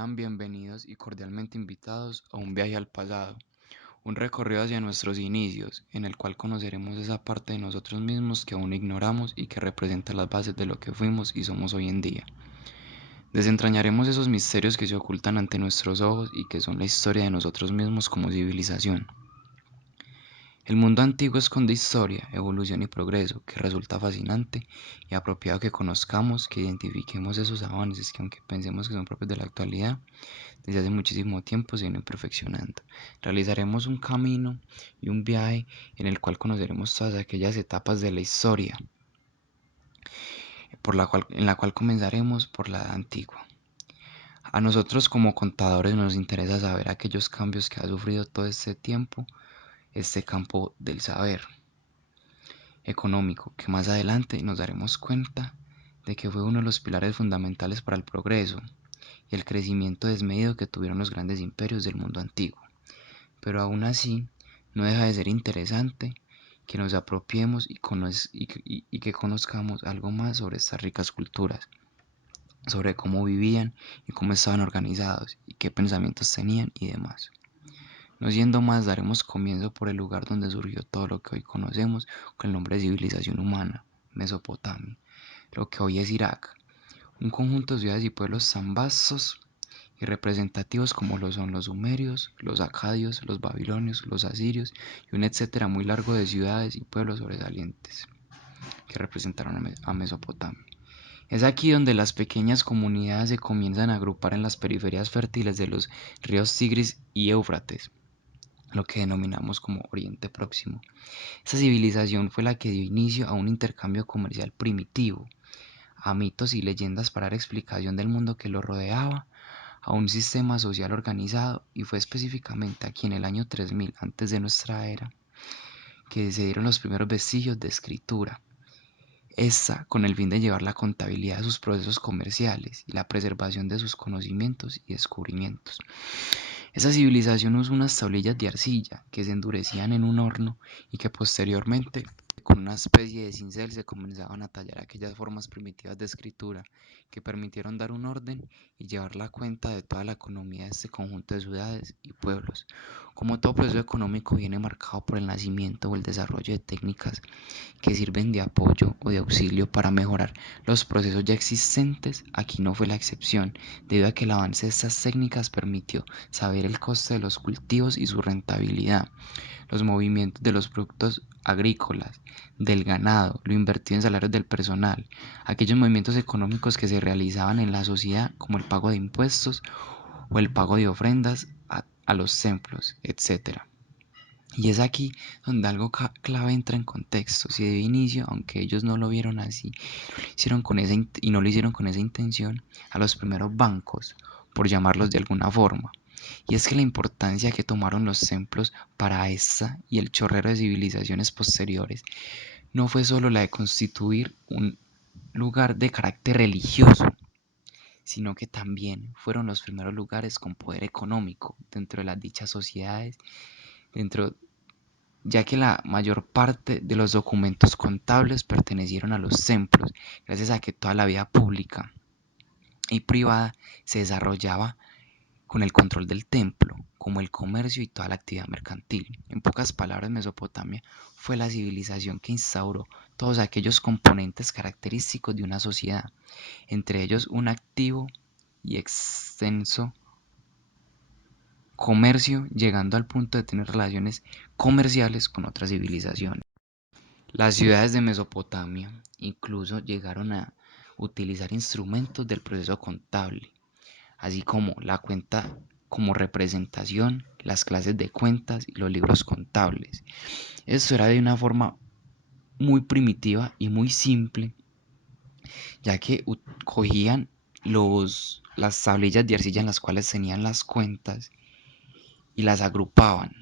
Sean bienvenidos y cordialmente invitados a un viaje al pasado, un recorrido hacia nuestros inicios, en el cual conoceremos esa parte de nosotros mismos que aún ignoramos y que representa las bases de lo que fuimos y somos hoy en día. Desentrañaremos esos misterios que se ocultan ante nuestros ojos y que son la historia de nosotros mismos como civilización. El mundo antiguo esconde historia, evolución y progreso, que resulta fascinante y apropiado que conozcamos, que identifiquemos esos avances que aunque pensemos que son propios de la actualidad, desde hace muchísimo tiempo se vienen perfeccionando. Realizaremos un camino y un viaje en el cual conoceremos todas aquellas etapas de la historia, en la cual comenzaremos por la edad antigua. A nosotros como contadores nos interesa saber aquellos cambios que ha sufrido todo este tiempo, este campo del saber económico, que más adelante nos daremos cuenta de que fue uno de los pilares fundamentales para el progreso y el crecimiento desmedido que tuvieron los grandes imperios del mundo antiguo. Pero aún así, no deja de ser interesante que nos apropiemos y que conozcamos algo más sobre estas ricas culturas, sobre cómo vivían y cómo estaban organizados y qué pensamientos tenían y demás. No siendo más, daremos comienzo por el lugar donde surgió todo lo que hoy conocemos con el nombre de civilización humana, Mesopotamia, lo que hoy es Irak, un conjunto de ciudades y pueblos tan vastos y representativos como lo son los sumerios, los acadios, los babilonios, los asirios y un etcétera muy largo de ciudades y pueblos sobresalientes que representaron a Mesopotamia. Es aquí donde las pequeñas comunidades se comienzan a agrupar en las periferias fértiles de los ríos Tigris y Éufrates, lo que denominamos como Oriente Próximo. Esta civilización fue la que dio inicio a un intercambio comercial primitivo, a mitos y leyendas para dar explicación del mundo que lo rodeaba, a un sistema social organizado, y fue específicamente aquí en el año 3000 antes de nuestra era que se dieron los primeros vestigios de escritura. Esta con el fin de llevar la contabilidad de sus procesos comerciales y la preservación de sus conocimientos y descubrimientos. Esa civilización usó unas tablillas de arcilla que se endurecían en un horno y que posteriormente con una especie de cincel se comenzaban a tallar aquellas formas primitivas de escritura que permitieron dar un orden y llevar la cuenta de toda la economía de este conjunto de ciudades y pueblos. Como todo proceso económico viene marcado por el nacimiento o el desarrollo de técnicas que sirven de apoyo o de auxilio para mejorar los procesos ya existentes, aquí no fue la excepción, debido a que el avance de estas técnicas permitió saber el coste de los cultivos y su rentabilidad, los movimientos de los productos agrícolas, del ganado, lo invertido en salarios del personal, aquellos movimientos económicos que se realizaban en la sociedad como el pago de impuestos o el pago de ofrendas a los templos, etc. Y es aquí donde algo clave entra en contexto. Si de inicio, aunque ellos no lo vieron así, y no lo hicieron con esa intención, a los primeros bancos, por llamarlos de alguna forma. Y es que la importancia que tomaron los templos para esta y el chorrero de civilizaciones posteriores no fue solo la de constituir un lugar de carácter religioso, sino que también fueron los primeros lugares con poder económico dentro de las dichas sociedades, dentro ya que la mayor parte de los documentos contables pertenecieron a los templos, gracias a que toda la vida pública y privada se desarrollaba con el control del templo, como el comercio y toda la actividad mercantil. En pocas palabras, Mesopotamia fue la civilización que instauró todos aquellos componentes característicos de una sociedad, entre ellos un activo y extenso comercio, llegando al punto de tener relaciones comerciales con otras civilizaciones. Las ciudades de Mesopotamia incluso llegaron a utilizar instrumentos del proceso contable, así como la cuenta como representación, las clases de cuentas y los libros contables. Esto era de una forma muy primitiva y muy simple, ya que cogían las tablillas de arcilla en las cuales tenían las cuentas y las agrupaban,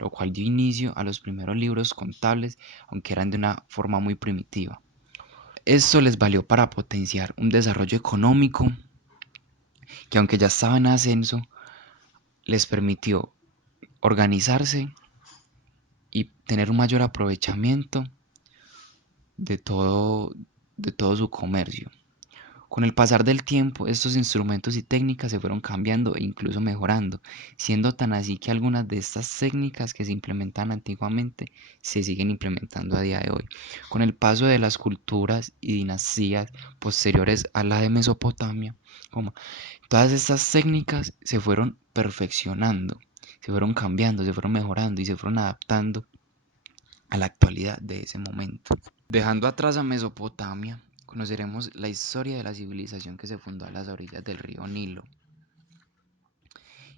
lo cual dio inicio a los primeros libros contables, aunque eran de una forma muy primitiva. Esto les valió para potenciar un desarrollo económico que, aunque ya estaba en ascenso, les permitió organizarse y tener un mayor aprovechamiento de todo, de todo su comercio. Con el pasar del tiempo, estos instrumentos y técnicas se fueron cambiando e incluso mejorando, siendo tan así que algunas de estas técnicas que se implementaban antiguamente se siguen implementando a día de hoy. Con el paso de las culturas y dinastías posteriores a la de Mesopotamia, como todas estas técnicas se fueron perfeccionando, se fueron cambiando, se fueron mejorando y se fueron adaptando a la actualidad de ese momento. Dejando atrás a Mesopotamia, conoceremos la historia de la civilización que se fundó a las orillas del río Nilo.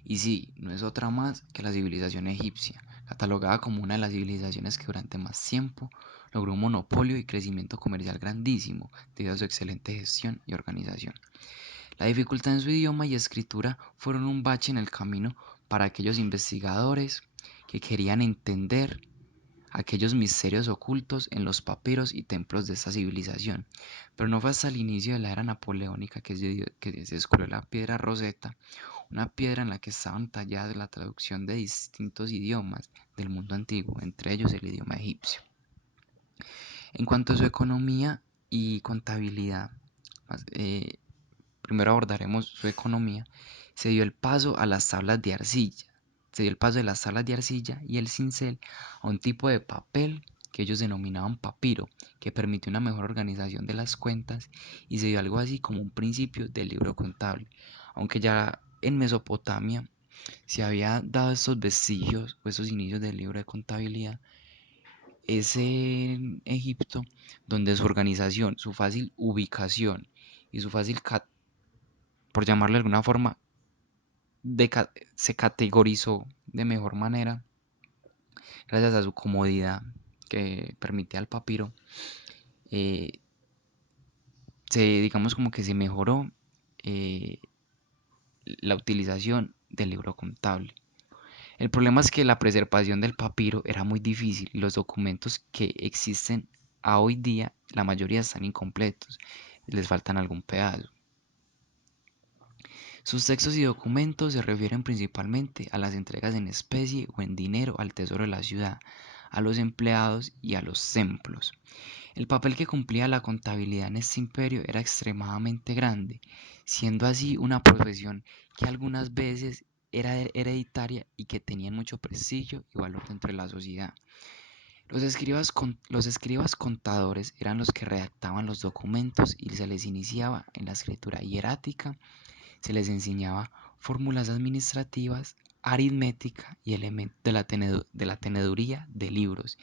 Y sí, no es otra más que la civilización egipcia, catalogada como una de las civilizaciones que durante más tiempo logró un monopolio y crecimiento comercial grandísimo debido a su excelente gestión y organización. La dificultad en su idioma y escritura fueron un bache en el camino para aquellos investigadores que querían entender aquellos misterios ocultos en los papiros y templos de esta civilización. Pero no fue hasta el inicio de la era napoleónica que se descubrió la piedra Rosetta, una piedra en la que estaban talladas la traducción de distintos idiomas del mundo antiguo, entre ellos el idioma egipcio. En cuanto a su economía y contabilidad, primero abordaremos su economía. Se dio el paso a las tablas de arcilla. Se dio el paso de las tablas de arcilla y el cincel a un tipo de papel que ellos denominaban papiro, que permitió una mejor organización de las cuentas y se dio algo así como un principio del libro contable. Aunque ya en Mesopotamia se había dado estos vestigios o estos inicios del libro de contabilidad, es en Egipto donde su organización, su fácil ubicación y su fácil, por llamarlo de alguna forma, se categorizó de mejor manera gracias a su comodidad que permitía al papiro. eh, digamos como que se mejoró eh, la utilización del libro contable. El problema es que la preservación del papiro era muy difícil y los documentos que existen a hoy día, la mayoría están incompletos, les faltan algún pedazo. Sus textos y documentos se refieren principalmente a las entregas en especie o en dinero al tesoro de la ciudad, a los empleados y a los templos. El papel que cumplía la contabilidad en este imperio era extremadamente grande, siendo así una profesión que algunas veces era hereditaria y que tenía mucho prestigio y valor dentro de la sociedad. Los escribas contadores eran los que redactaban los documentos y se les iniciaba en la escritura hierática, se les enseñaba fórmulas administrativas, aritmética y elementos de la teneduría de libros.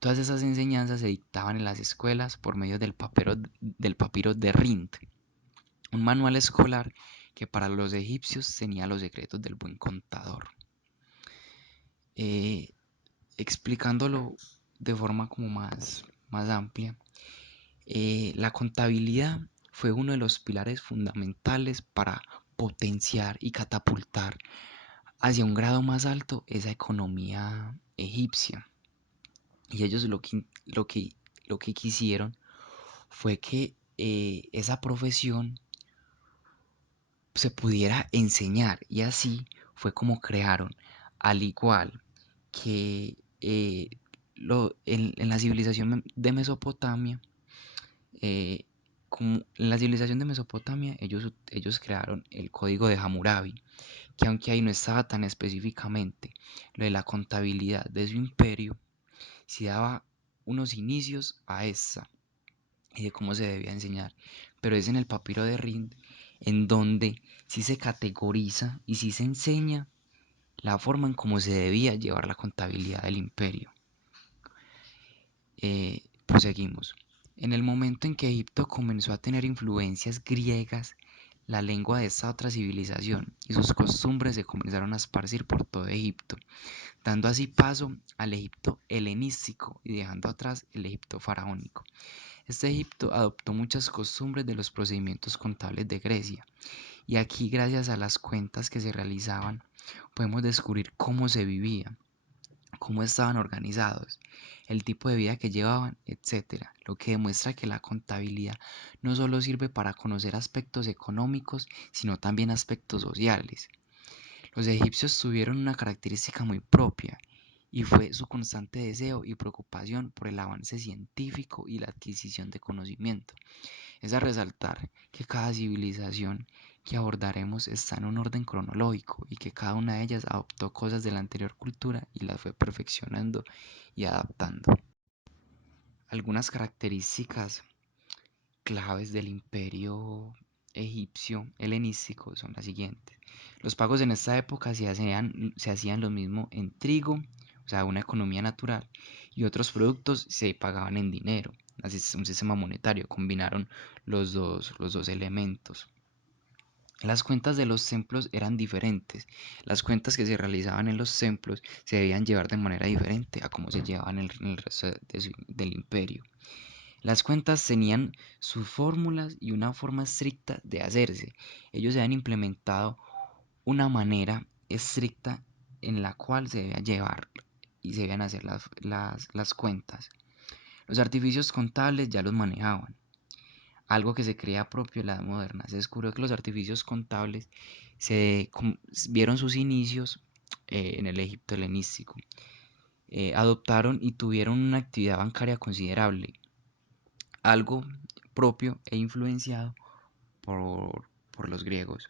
Todas esas enseñanzas se dictaban en las escuelas por medio del papiro de Rind, un manual escolar que para los egipcios tenía los secretos del buen contador. Eh, Explicándolo de forma como más amplia, la contabilidad fue uno de los pilares fundamentales para potenciar y catapultar hacia un grado más alto esa economía egipcia. Y ellos lo que quisieron fue que esa profesión se pudiera enseñar y así fue como crearon, al igual que en la civilización de Mesopotamia, eh, como en la civilización de Mesopotamia ellos crearon el código de Hammurabi, que aunque ahí no estaba tan específicamente lo de la contabilidad de su imperio, sí daba unos inicios a esta y de cómo se debía enseñar, pero es en el papiro de Rind en donde sí se categoriza y sí se enseña la forma en cómo se debía llevar la contabilidad del imperio. Proseguimos. En el momento en que Egipto comenzó a tener influencias griegas, la lengua de esta otra civilización y sus costumbres se comenzaron a esparcir por todo Egipto, dando así paso al Egipto helenístico y dejando atrás el Egipto faraónico. Este Egipto adoptó muchas costumbres de los procedimientos contables de Grecia, y aquí gracias a las cuentas que se realizaban podemos descubrir cómo se vivía, cómo estaban organizados, el tipo de vida que llevaban, etcétera, lo que demuestra que la contabilidad no solo sirve para conocer aspectos económicos, sino también aspectos sociales. Los egipcios tuvieron una característica muy propia, y fue su constante deseo y preocupación por el avance científico y la adquisición de conocimiento. es a resaltar que cada civilización que abordaremos está en un orden cronológico y que cada una de ellas adoptó cosas de la anterior cultura y las fue perfeccionando y adaptando. Algunas características claves del imperio egipcio helenístico son las siguientes. Los pagos en esta época se hacían lo mismo en trigo, o sea, una economía natural, y otros productos se pagaban en dinero. Así es un sistema monetario, combinaron los dos elementos. Las cuentas de los templos eran diferentes. Las cuentas que se realizaban en los templos se debían llevar de manera diferente a como se llevaban en el resto del imperio. Las cuentas tenían sus fórmulas y una forma estricta de hacerse. Ellos habían implementado una manera estricta en la cual se debía llevar y se debían hacer las cuentas. Los artificios contables ya los manejaban, algo que se creía propio de la edad moderna. Se descubrió que los artificios contables vieron sus inicios en el Egipto helenístico. Adoptaron y tuvieron una actividad bancaria considerable, algo propio e influenciado por los griegos.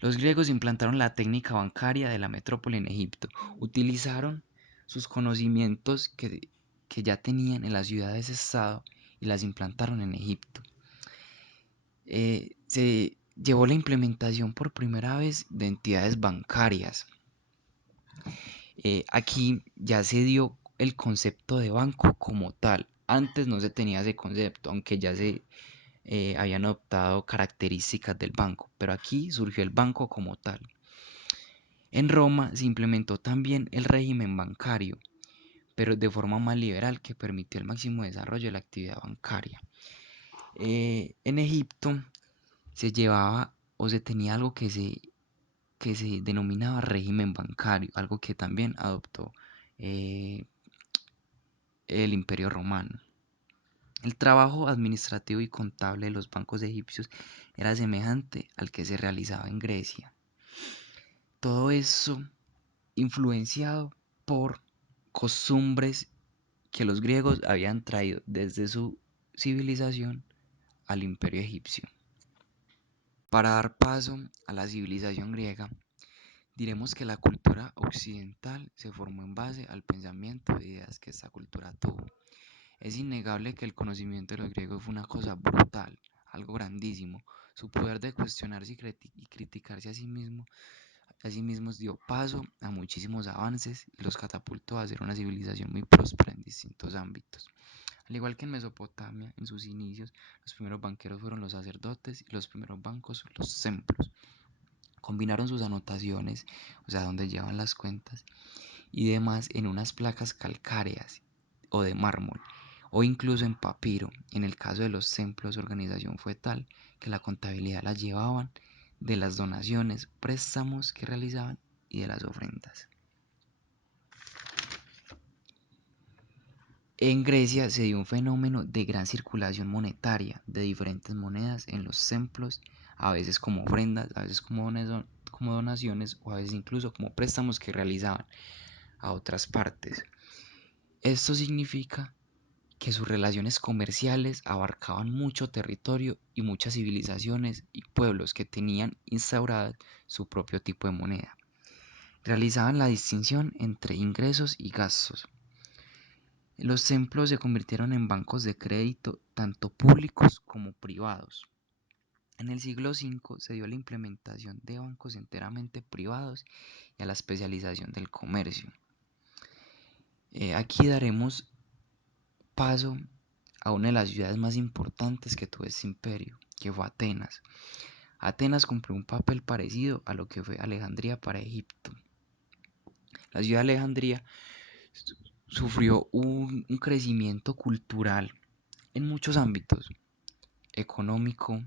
Los griegos implantaron la técnica bancaria de la metrópoli en Egipto. Utilizaron sus conocimientos que ya tenían en las ciudades-estado y las implantaron en Egipto. Se llevó la implementación por primera vez de entidades bancarias. Aquí ya se dio el concepto de banco como tal. Antes no se tenía ese concepto, aunque ya se habían adoptado características del banco, pero aquí surgió el banco como tal. En Roma se implementó también el régimen bancario, pero de forma más liberal que permitió el máximo desarrollo de la actividad bancaria. En Egipto se llevaba o se tenía algo que se denominaba régimen bancario, algo que también adoptó eh, el Imperio Romano. El trabajo administrativo y contable de los bancos egipcios era semejante al que se realizaba en Grecia. Todo eso influenciado por costumbres que los griegos habían traído desde su civilización al imperio egipcio. Para dar paso a la civilización griega, diremos que la cultura occidental se formó en base al pensamiento e ideas que esta cultura tuvo. Es innegable que el conocimiento de los griegos fue una cosa brutal, algo grandísimo. Su poder de cuestionarse y criticarse a sí mismos dio paso a muchísimos avances y los catapultó a ser una civilización muy próspera en distintos ámbitos. Al igual que en Mesopotamia, en sus inicios, los primeros banqueros fueron los sacerdotes y los primeros bancos los templos. Combinaron sus anotaciones, o sea, donde llevan las cuentas y demás, en unas placas calcáreas o de mármol, o incluso en papiro. En el caso de los templos, su organización fue tal que la contabilidad la llevaban de las donaciones, préstamos que realizaban y de las ofrendas. En Grecia se dio un fenómeno de gran circulación monetaria de diferentes monedas en los templos, a veces como ofrendas, a veces como donaciones o a veces incluso como préstamos que realizaban a otras partes. Esto significa que sus relaciones comerciales abarcaban mucho territorio y muchas civilizaciones y pueblos que tenían instaurada su propio tipo de moneda. Realizaban la distinción entre ingresos y gastos. Los templos se convirtieron en bancos de crédito tanto públicos como privados. En el siglo V se dio la implementación de bancos enteramente privados y a la especialización del comercio. Aquí daremos paso a una de las ciudades más importantes que tuvo este imperio, que fue Atenas. Atenas cumplió un papel parecido a lo que fue Alejandría para Egipto. La ciudad de Alejandría sufrió un crecimiento cultural en muchos ámbitos: económico,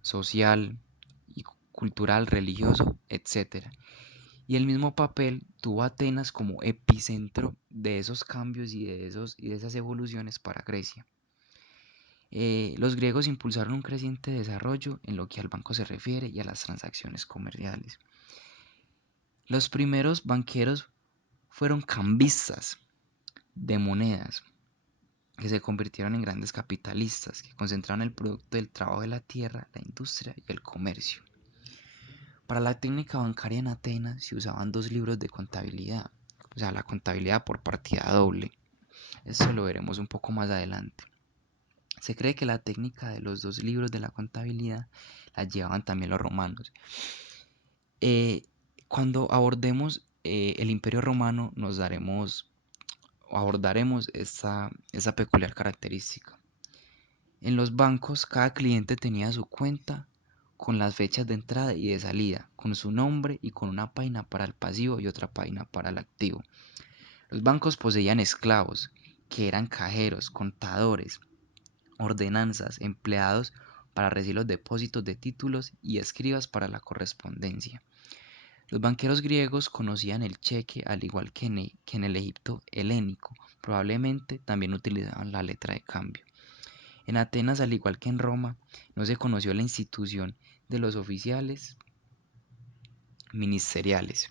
social, y cultural, religioso, etc. Y el mismo papel tuvo Atenas como epicentro de esos cambios y de esas evoluciones para Grecia. Los griegos impulsaron un creciente desarrollo en lo que al banco se refiere y a las transacciones comerciales. Los primeros banqueros fueron cambistas de monedas. que se convirtieron en grandes capitalistas, que concentraron el producto del trabajo de la tierra, la industria y el comercio. Para la técnica bancaria en Atenas se usaban dos libros de contabilidad, o sea, la contabilidad por partida doble. Esto lo veremos un poco más adelante. Se cree que la técnica de los dos libros de la contabilidad la llevaban también los romanos. Cuando abordemos el Imperio Romano abordaremos esa peculiar característica. En los bancos cada cliente tenía su cuenta con las fechas de entrada y de salida, con su nombre y con una página para el pasivo y otra página para el activo. Los bancos poseían esclavos, que eran cajeros, contadores, ordenanzas, empleados para recibir los depósitos de títulos y escribas para la correspondencia. Los banqueros griegos conocían el cheque al igual que en el Egipto helénico, probablemente también utilizaban la letra de cambio. En Atenas, al igual que en Roma, no se conoció la institución de los oficiales ministeriales.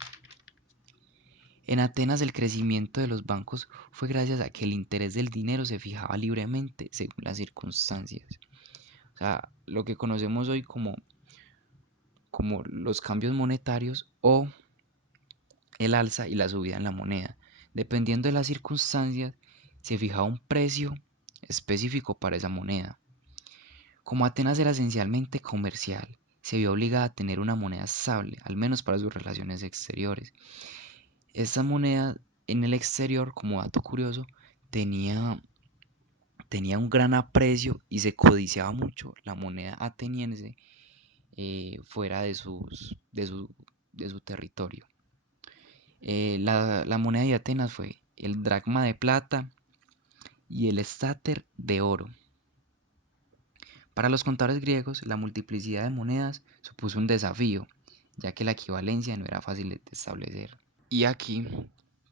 En Atenas el crecimiento de los bancos fue gracias a que el interés del dinero se fijaba libremente según las circunstancias. O sea, lo que conocemos hoy como los cambios monetarios o el alza y la subida en la moneda. Dependiendo de las circunstancias, se fijaba un precio específico para esa moneda. Como Atenas era esencialmente comercial, se vio obligada a tener una moneda estable, al menos para sus relaciones exteriores. Esta moneda en el exterior, como dato curioso, tenía, tenía un gran aprecio y se codiciaba mucho la moneda ateniense fuera de su territorio. La moneda de Atenas fue el dracma de plata y el estáter de oro. Para los contadores griegos, la multiplicidad de monedas supuso un desafío, ya que la equivalencia no era fácil de establecer. Y aquí,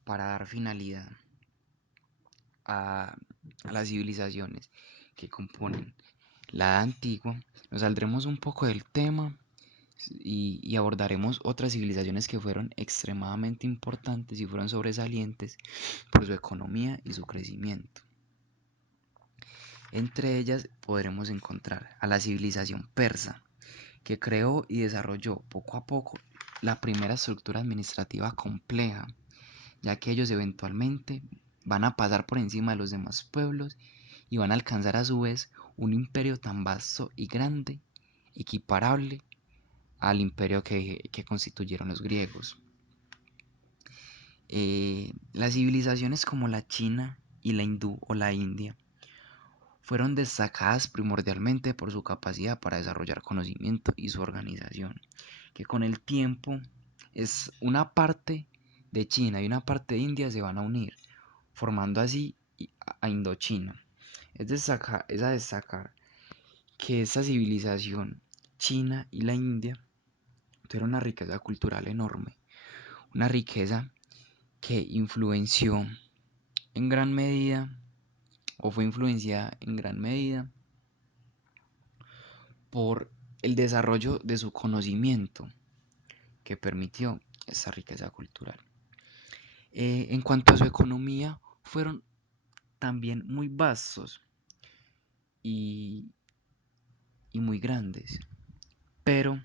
para dar finalidad a, a las civilizaciones que componen la Edad Antigua, nos saldremos un poco del tema y abordaremos otras civilizaciones que fueron extremadamente importantes y fueron sobresalientes por su economía y su crecimiento. Entre ellas podremos encontrar a la civilización persa, que creó y desarrolló poco a poco la primera estructura administrativa compleja, ya que ellos eventualmente van a pasar por encima de los demás pueblos y van a alcanzar a su vez un imperio tan vasto y grande, equiparable al imperio que constituyeron los griegos. Las civilizaciones como la China y la hindú o la India fueron destacadas primordialmente por su capacidad para desarrollar conocimiento y su organización, que con el tiempo es una parte de China y una parte de India se van a unir, formando así a Indochina. Es a destacar que esta civilización china y la India tuvieron una riqueza cultural enorme, una riqueza que influenció en gran medida o fue influenciada en gran medida por el desarrollo de su conocimiento que permitió esa riqueza cultural. En cuanto a su economía, fueron también muy vastos y, y muy grandes, pero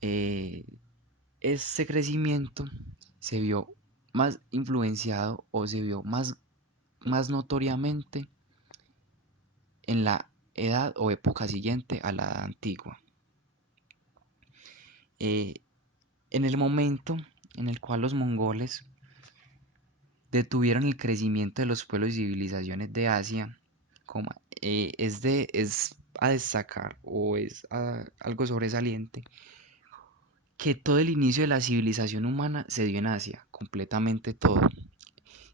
este crecimiento se vio más influenciado o se vio más notoriamente en la edad o época siguiente a la edad antigua. Eh, en el momento en el cual los mongoles detuvieron el crecimiento de los pueblos y civilizaciones de Asia, es a destacar o algo sobresaliente que todo el inicio de la civilización humana se dio en Asia, completamente todo,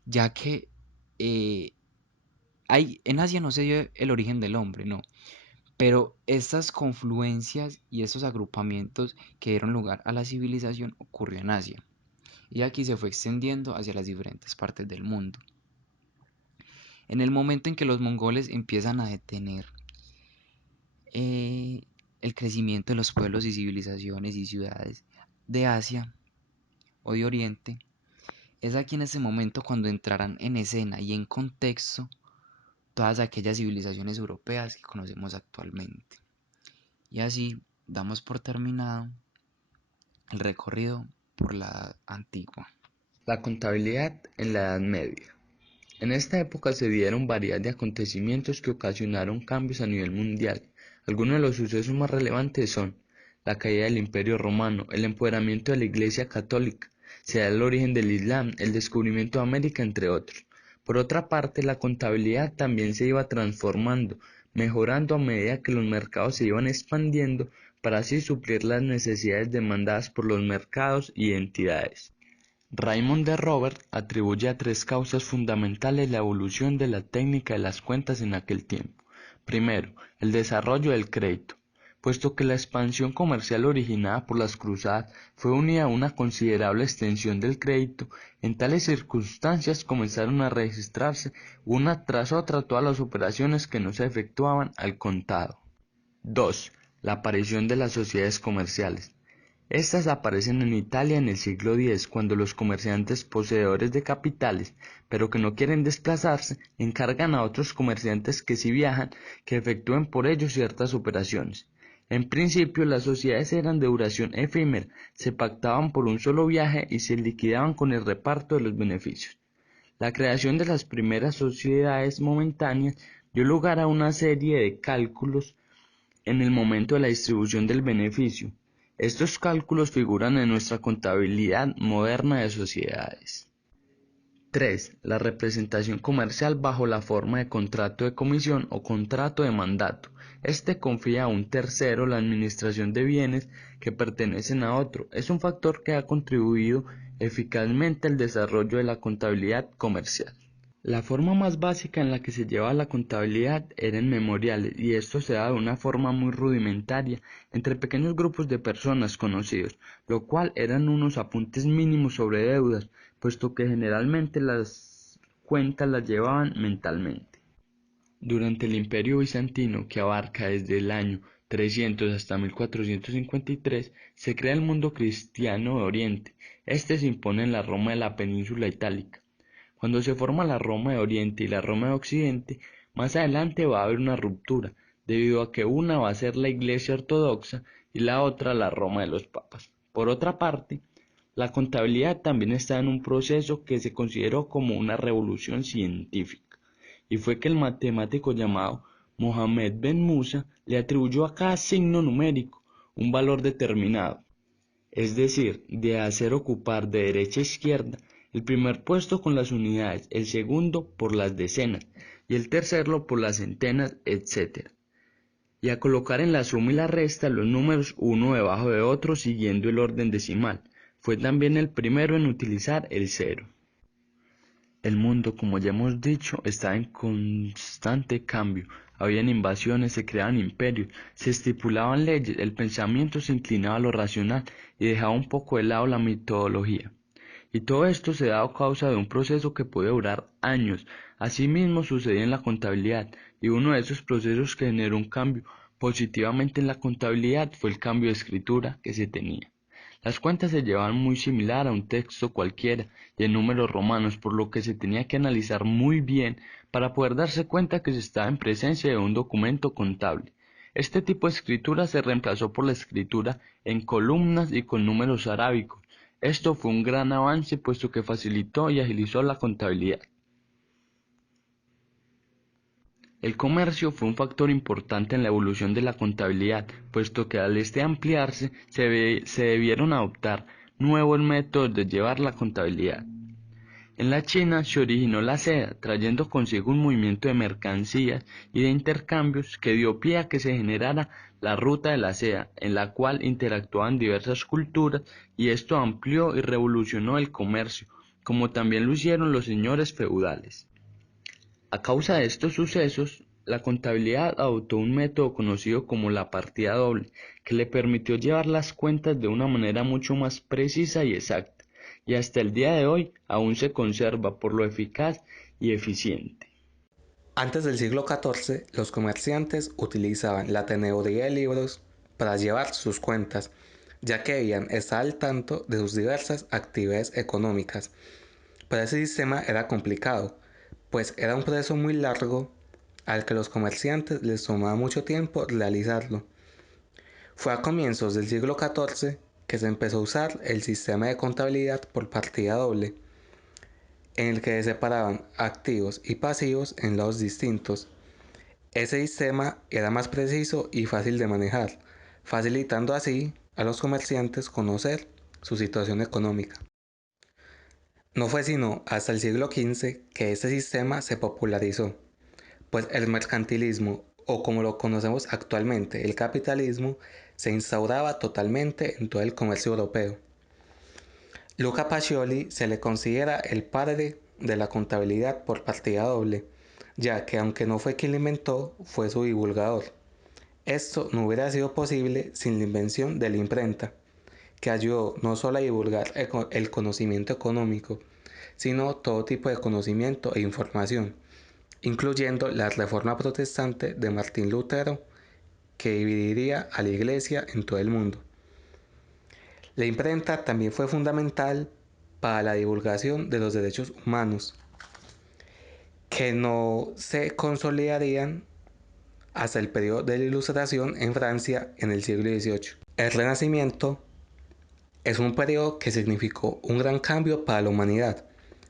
ya que eh, en Asia no se dio el origen del hombre, no, pero estas confluencias y estos agrupamientos que dieron lugar a la civilización ocurrió en Asia, y aquí se fue extendiendo hacia las diferentes partes del mundo. En el momento en que los mongoles empiezan a detener eh, el crecimiento de los pueblos y civilizaciones y ciudades de Asia o de Oriente, es aquí en ese momento cuando entrarán en escena y en contexto todas aquellas civilizaciones europeas que conocemos actualmente. Y así damos por terminado el recorrido por la antigua. La contabilidad en la Edad Media. En esta época se dieron variedad de acontecimientos que ocasionaron cambios a nivel mundial. Algunos de los sucesos más relevantes son la caída del Imperio Romano, el empoderamiento de la Iglesia Católica, se da el origen del Islam, el descubrimiento de América, entre otros. Por otra parte, la contabilidad también se iba transformando, mejorando a medida que los mercados se iban expandiendo para así suplir las necesidades demandadas por los mercados y entidades. Raymond de Robert atribuye a tres causas fundamentales la evolución de la técnica de las cuentas en aquel tiempo. Primero, el desarrollo del crédito, puesto que la expansión comercial originada por las cruzadas fue unida a una considerable extensión del crédito. En tales circunstancias comenzaron a registrarse una tras otra todas las operaciones que no se efectuaban al contado. 2. La aparición de las sociedades comerciales. Estas aparecen en Italia en el siglo X, cuando los comerciantes poseedores de capitales, pero que no quieren desplazarse, encargan a otros comerciantes que sí viajan, que efectúen por ellos ciertas operaciones. En principio, las sociedades eran de duración efímera, se pactaban por un solo viaje y se liquidaban con el reparto de los beneficios. La creación de las primeras sociedades momentáneas dio lugar a una serie de cálculos en el momento de la distribución del beneficio. Estos cálculos figuran en nuestra contabilidad moderna de sociedades. 3. La representación comercial bajo la forma de contrato de comisión o contrato de mandato. Este confía a un tercero la administración de bienes que pertenecen a otro. Es un factor que ha contribuido eficazmente al desarrollo de la contabilidad comercial. La forma más básica en la que se llevaba la contabilidad era en memoriales, y esto se daba de una forma muy rudimentaria entre pequeños grupos de personas conocidos, lo cual eran unos apuntes mínimos sobre deudas, puesto que generalmente las cuentas las llevaban mentalmente. Durante el Imperio Bizantino, que abarca desde el año 300 hasta 1453, se crea el mundo cristiano de Oriente. Este se impone en la Roma de la península itálica. Cuando se forma la Roma de Oriente y la Roma de Occidente, más adelante va a haber una ruptura, debido a que una va a ser la Iglesia Ortodoxa y la otra la Roma de los Papas. Por otra parte, la contabilidad también está en un proceso que se consideró como una revolución científica, y fue que el matemático llamado Mohamed Ben Musa le atribuyó a cada signo numérico un valor determinado, es decir, de hacer ocupar de derecha a izquierda el primer puesto con las unidades, el segundo por las decenas y el tercero por las centenas, etc. Y a colocar en la suma y la resta los números uno debajo de otro siguiendo el orden decimal. Fue también el primero en utilizar el cero. El mundo, como ya hemos dicho, está en constante cambio. Habían invasiones, se creaban imperios, se estipulaban leyes, el pensamiento se inclinaba a lo racional y dejaba un poco de lado la mitología. Y todo esto se da a causa de un proceso que puede durar años. Asimismo sucedía en la contabilidad, y uno de esos procesos que generó un cambio positivamente en la contabilidad fue el cambio de escritura que se tenía. Las cuentas se llevaban muy similar a un texto cualquiera y en números romanos, por lo que se tenía que analizar muy bien para poder darse cuenta que se estaba en presencia de un documento contable. Este tipo de escritura se reemplazó por la escritura en columnas y con números arábicos. Esto fue un gran avance, puesto que facilitó y agilizó la contabilidad. El comercio fue un factor importante en la evolución de la contabilidad, puesto que al ampliarse se debieron adoptar nuevos métodos de llevar la contabilidad. En la China se originó la seda, trayendo consigo un movimiento de mercancías y de intercambios que dio pie a que se generara la ruta de la seda, en la cual interactuaban diversas culturas, y esto amplió y revolucionó el comercio, como también lo hicieron los señores feudales. A causa de estos sucesos, la contabilidad adoptó un método conocido como la partida doble, que le permitió llevar las cuentas de una manera mucho más precisa y exacta, y hasta el día de hoy aún se conserva por lo eficaz y eficiente. Antes del siglo XIV, los comerciantes utilizaban la teneduría de libros para llevar sus cuentas, ya que debían estar al tanto de sus diversas actividades económicas. Pero ese sistema era complicado, pues era un proceso muy largo al que los comerciantes les tomaba mucho tiempo realizarlo. Fue a comienzos del siglo XIV que se empezó a usar el sistema de contabilidad por partida doble, en el que se separaban activos y pasivos en lados distintos. Ese sistema era más preciso y fácil de manejar, facilitando así a los comerciantes conocer su situación económica. No fue sino hasta el siglo XV que este sistema se popularizó, pues el mercantilismo, o como lo conocemos actualmente, el capitalismo, se instauraba totalmente en todo el comercio europeo. Luca Pacioli se le considera el padre de la contabilidad por partida doble, ya que aunque no fue quien la inventó, fue su divulgador. Esto no hubiera sido posible sin la invención de la imprenta, que ayudó no solo a divulgar el conocimiento económico, sino todo tipo de conocimiento e información, incluyendo la Reforma Protestante de Martín Lutero, que dividiría a la Iglesia en todo el mundo. La imprenta también fue fundamental para la divulgación de los derechos humanos, que no se consolidarían hasta el periodo de la Ilustración en Francia en el siglo XVIII. El Renacimiento es un periodo que significó un gran cambio para la humanidad,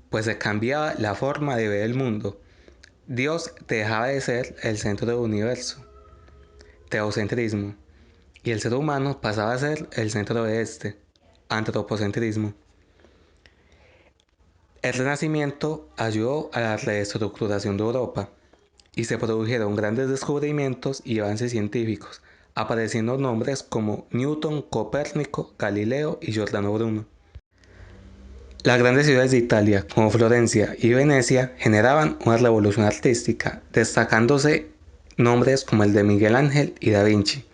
pues se cambiaba la forma de ver el mundo. Dios dejaba de ser el centro del universo, teocentrismo, y el ser humano pasaba a ser el centro de este, antropocentrismo. El Renacimiento ayudó a la reestructuración de Europa y se produjeron grandes descubrimientos y avances científicos, apareciendo nombres como Newton, Copérnico, Galileo y Giordano Bruno. Las grandes ciudades de Italia, como Florencia y Venecia, generaban una revolución artística, destacándose nombres como el de Miguel Ángel y Da Vinci.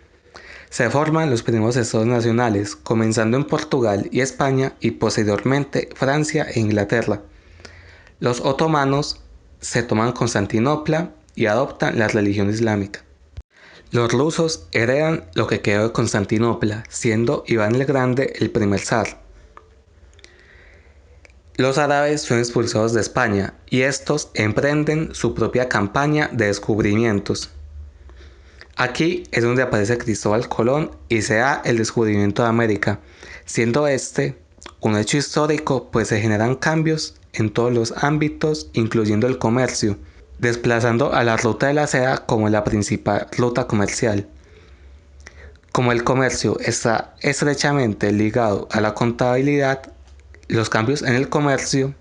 Se forman los primeros estados nacionales, comenzando en Portugal y España y posteriormente Francia e Inglaterra. Los otomanos se toman Constantinopla y adoptan la religión islámica. Los rusos heredan lo que quedó de Constantinopla, siendo Iván el Grande el primer zar. Los árabes son expulsados de España y estos emprenden su propia campaña de descubrimientos. Aquí es donde aparece Cristóbal Colón y se da el descubrimiento de América, siendo este un hecho histórico, pues se generan cambios en todos los ámbitos, incluyendo el comercio, desplazando a la ruta de la seda como la principal ruta comercial. Como el comercio está estrechamente ligado a la contabilidad, los cambios en el comercio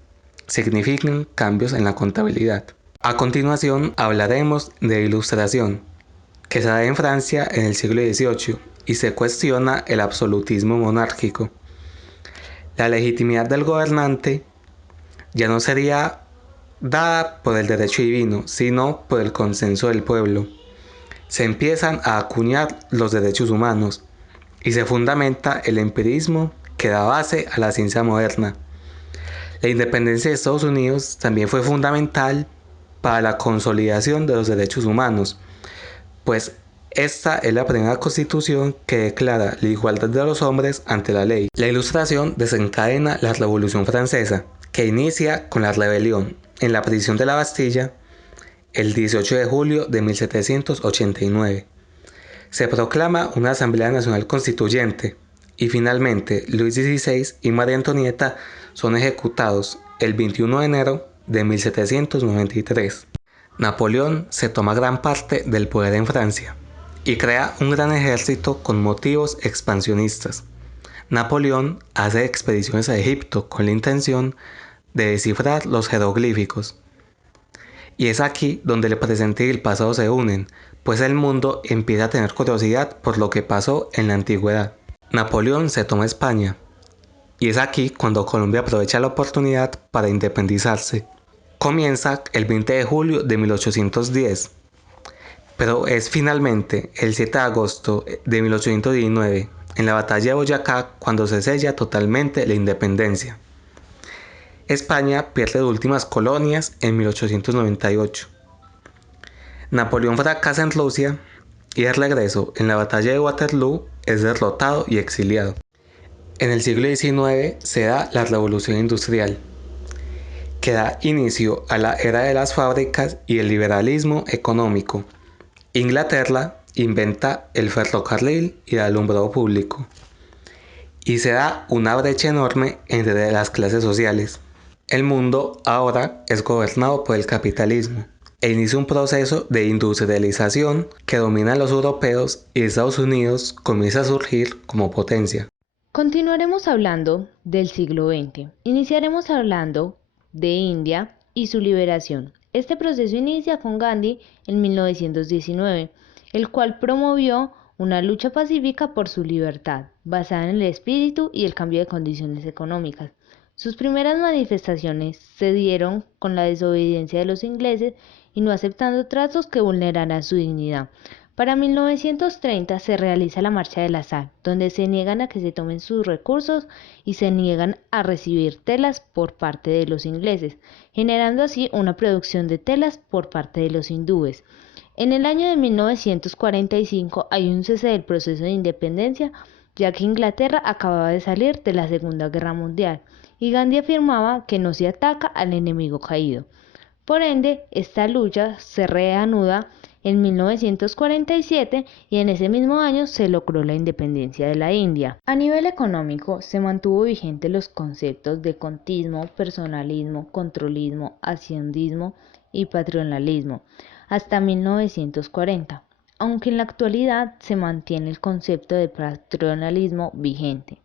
significan cambios en la contabilidad. A continuación hablaremos de ilustración, que se da en Francia en el siglo XVIII y se cuestiona el absolutismo monárquico. La legitimidad del gobernante ya no sería dada por el derecho divino, sino por el consenso del pueblo. Se empiezan a acuñar los derechos humanos y se fundamenta el empirismo que da base a la ciencia moderna. La independencia de Estados Unidos también fue fundamental para la consolidación de los derechos humanos, pues esta es la primera constitución que declara la igualdad de los hombres ante la ley. La Ilustración desencadena la Revolución Francesa, que inicia con la rebelión en la prisión de la Bastilla el 18 de julio de 1789. Se proclama una Asamblea Nacional Constituyente y finalmente Luis XVI y María Antonieta son ejecutados el 21 de enero de 1793. Napoleón se toma gran parte del poder en Francia y crea un gran ejército con motivos expansionistas. Napoleón hace expediciones a Egipto con la intención de descifrar los jeroglíficos. Y es aquí donde el presente y el pasado se unen, pues el mundo empieza a tener curiosidad por lo que pasó en la antigüedad. Napoleón se toma España, y es aquí cuando Colombia aprovecha la oportunidad para independizarse. Comienza el 20 de julio de 1810, pero es finalmente el 7 de agosto de 1819, en la batalla de Boyacá, cuando se sella totalmente la independencia. España pierde las últimas colonias en 1898. Napoleón fracasa en Rusia y de regreso en la batalla de Waterloo es derrotado y exiliado. En el siglo XIX se da la Revolución Industrial que da inicio a la era de las fábricas y el liberalismo económico. Inglaterra inventa el ferrocarril y el alumbrado público, y se da una brecha enorme entre las clases sociales. El mundo ahora es gobernado por el capitalismo e inicia un proceso de industrialización que domina a los europeos y Estados Unidos comienza a surgir como potencia. Continuaremos hablando del siglo XX. Iniciaremos hablando de India y su liberación. Este proceso inicia con Gandhi en 1919, el cual promovió una lucha pacífica por su libertad, basada en el espíritu y el cambio de condiciones económicas. Sus primeras manifestaciones se dieron con la desobediencia de los ingleses y no aceptando tratos que vulneraran su dignidad. Para 1930 se realiza la Marcha de la Sal, donde se niegan a que se tomen sus recursos y se niegan a recibir telas por parte de los ingleses, generando así una producción de telas por parte de los hindúes. En el año de 1945 hay un cese del proceso de independencia, ya que Inglaterra acababa de salir de la Segunda Guerra Mundial y Gandhi afirmaba que no se ataca al enemigo caído. Por ende, esta lucha se reanuda en 1947 y en ese mismo año se logró la independencia de la India. A nivel económico, se mantuvo vigente los conceptos de contismo, personalismo, controlismo, haciendismo y patronalismo hasta 1940, aunque en la actualidad se mantiene el concepto de patronalismo vigente.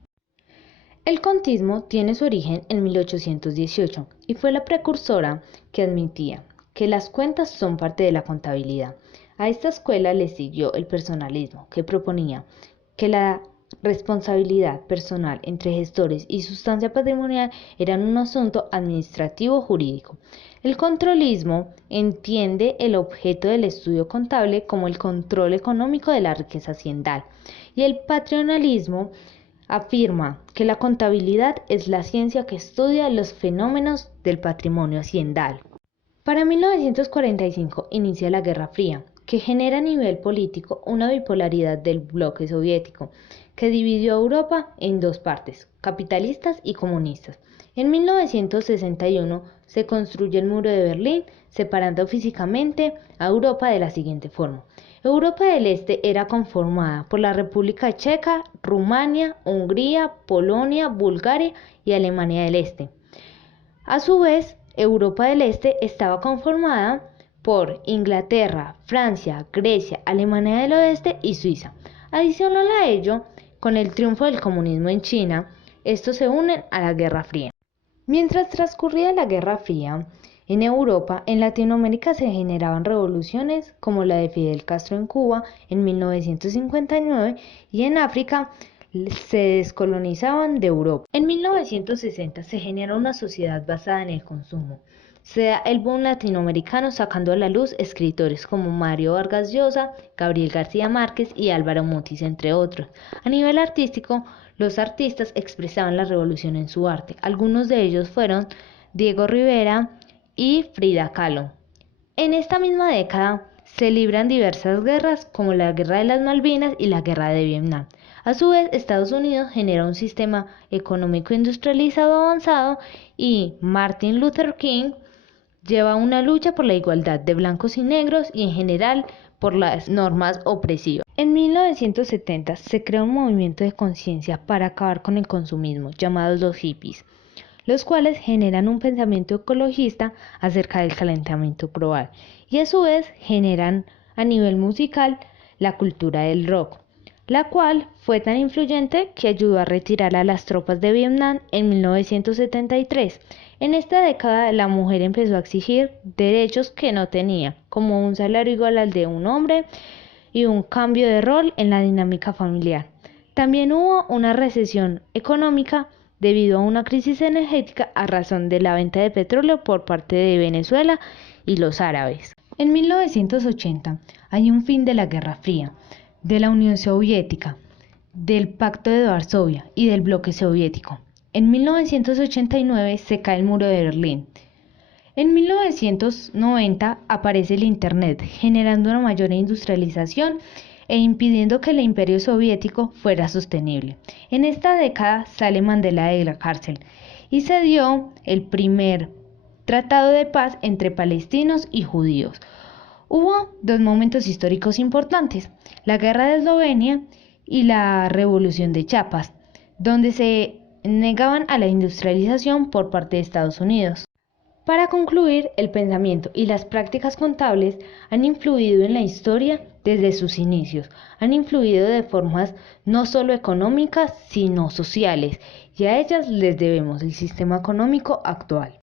El contismo tiene su origen en 1818 y fue la precursora que admitía que las cuentas son parte de la contabilidad. A esta escuela le siguió el personalismo, que proponía que la responsabilidad personal entre gestores y sustancia patrimonial era un asunto administrativo jurídico. El controlismo entiende el objeto del estudio contable como el control económico de la riqueza haciendal, y el patronalismo afirma que la contabilidad es la ciencia que estudia los fenómenos del patrimonio haciendal. Para 1945 inicia la Guerra Fría, que genera a nivel político una bipolaridad del bloque soviético, que dividió a Europa en dos partes, capitalistas y comunistas. En 1961 se construye el muro de Berlín, separando físicamente a Europa de la siguiente forma. Europa del Este era conformada por la República Checa, Rumania, Hungría, Polonia, Bulgaria y Alemania del Este. A su vez, Europa del Este estaba conformada por Inglaterra, Francia, Grecia, Alemania del Oeste y Suiza. Adicional a ello, con el triunfo del comunismo en China, estos se unen a la Guerra Fría. Mientras transcurría la Guerra Fría, en Europa, en Latinoamérica se generaban revoluciones como la de Fidel Castro en Cuba en 1959 y en África se descolonizaban de Europa. En 1960 se genera una sociedad basada en el consumo. Se da el boom latinoamericano sacando a la luz escritores como Mario Vargas Llosa, Gabriel García Márquez y Álvaro Mutis, entre otros. A nivel artístico, los artistas expresaban la revolución en su arte. Algunos de ellos fueron Diego Rivera y Frida Kahlo. En esta misma década se libran diversas guerras como la Guerra de las Malvinas y la Guerra de Vietnam. A su vez, Estados Unidos genera un sistema económico industrializado avanzado y Martin Luther King lleva una lucha por la igualdad de blancos y negros y en general por las normas opresivas. En 1970 se crea un movimiento de conciencia para acabar con el consumismo, llamados los hippies, los cuales generan un pensamiento ecologista acerca del calentamiento global y a su vez generan a nivel musical la cultura del rock, la cual fue tan influyente que ayudó a retirar a las tropas de Vietnam en 1973. En esta década la mujer empezó a exigir derechos que no tenía, como un salario igual al de un hombre y un cambio de rol en la dinámica familiar. También hubo una recesión económica debido a una crisis energética a razón de la venta de petróleo por parte de Venezuela y los árabes. En 1980 hay un fin de la Guerra Fría, de la Unión Soviética, del Pacto de Varsovia y del bloque soviético. En 1989 se cae el muro de Berlín. En 1990 aparece el Internet, generando una mayor industrialización e impidiendo que el imperio soviético fuera sostenible. En esta década sale Mandela de la cárcel y se dio el primer tratado de paz entre palestinos y judíos. Hubo dos momentos históricos importantes, la Guerra de Eslovenia y la Revolución de Chiapas, donde se negaban a la industrialización por parte de Estados Unidos. Para concluir, el pensamiento y las prácticas contables han influido en la historia desde sus inicios, han influido de formas no solo económicas, sino sociales, y a ellas les debemos el sistema económico actual.